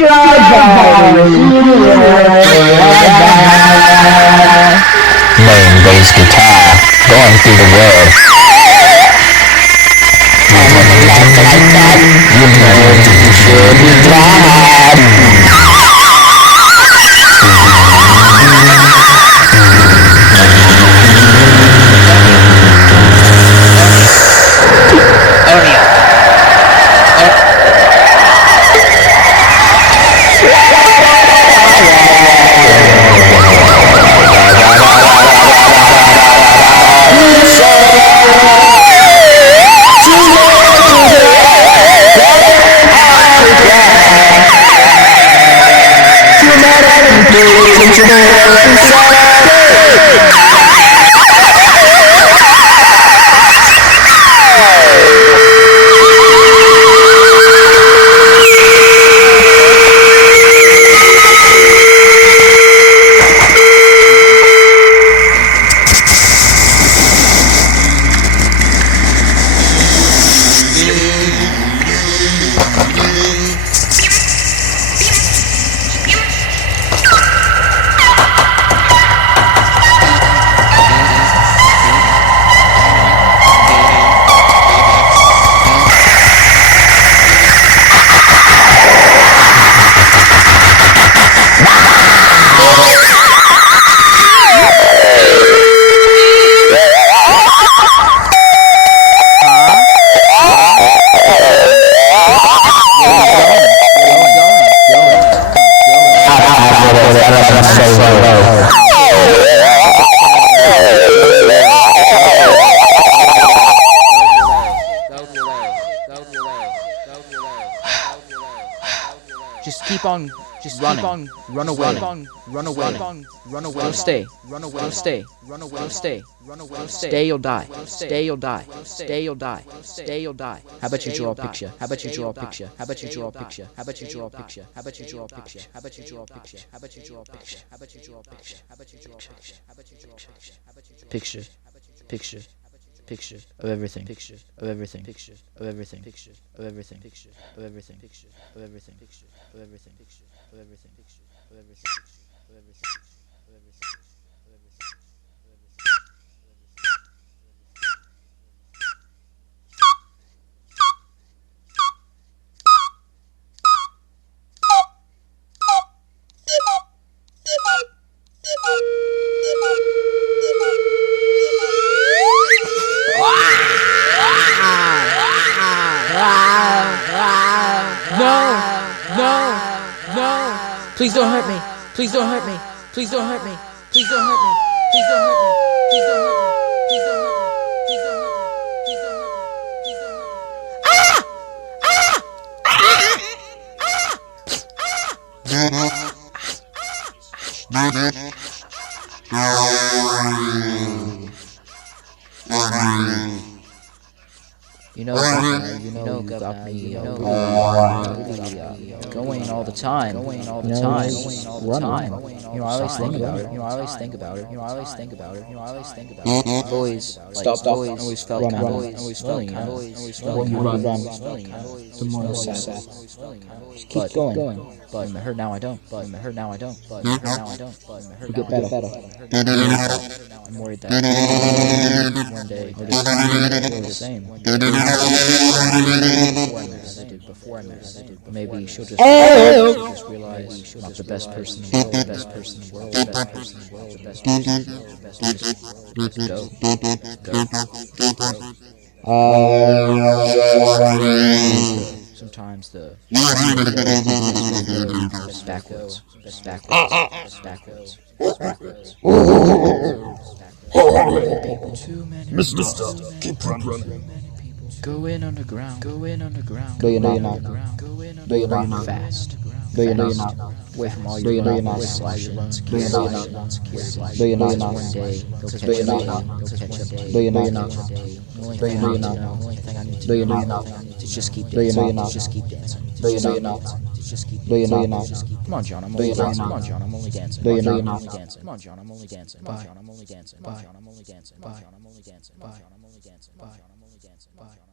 Playing bass guitar, going through the world. You know you should be glad. Just keep on, running. Run away. Run away. Run away. Don't stay. Run away. Don't stay. Run away. Don't stay. Run away. Don't stay. Stay, you'll die. Stay, you'll die. Stay, you'll die. Stay, you'll die. How about you draw a picture? How about you draw a picture? How about you draw a picture? How about you draw a picture? How about you draw a picture? How about you draw a picture? How about you draw a picture? How about you draw a picture? How about you draw a picture? How about you draw a picture? How about you draw a picture? Picture. Picture of everything. Picture of everything. Picture of everything. Picture of everything. Picture of everything. Picture of everything. Picture of everything. Picture of everything. Picture of everything. Of everything. No! Please don't hurt me! Please don't hurt me! Please don't hurt me! Please don't hurt me! Please don't hurt me! Please don't hurt me! Please don't hurt me! Please don't hurt me! Please don't hurt me! Please don't hurt me! You know, got me going all the time. You know, I always think about it. Boys, stop. Always felt kind. Always felt kind. The more you sad. Just keep going. But I'm hurt now. I don't. You get better. I'm worried that one day I'll do the same. Before I met her, maybe she'll just realize she's not the best person in the world, the best person in the world, the best person in the world, the best person in the world, the best person in the world. Go. Sometimes the backwards. Mister, keep running. Go in underground. No, you're not. No, you're not fast. No, you're not. Away from all No, your you're not. insecurity. No, you're not. One day, No, you're not. No, you're not. The only thing I need to know is just keep dancing. Just keep dancing. No, you're not. No, you're not. Come on, John, I'm only dancing. Come on, John, I'm only dancing. No, you're not. Come on, John, I'm only dancing. Come on, John, I'm only dancing. Come on, John, I'm only dancing. Come on, John, I'm only dancing. Come on, John, I'm only dancing. Come on, John, I'm only dancing.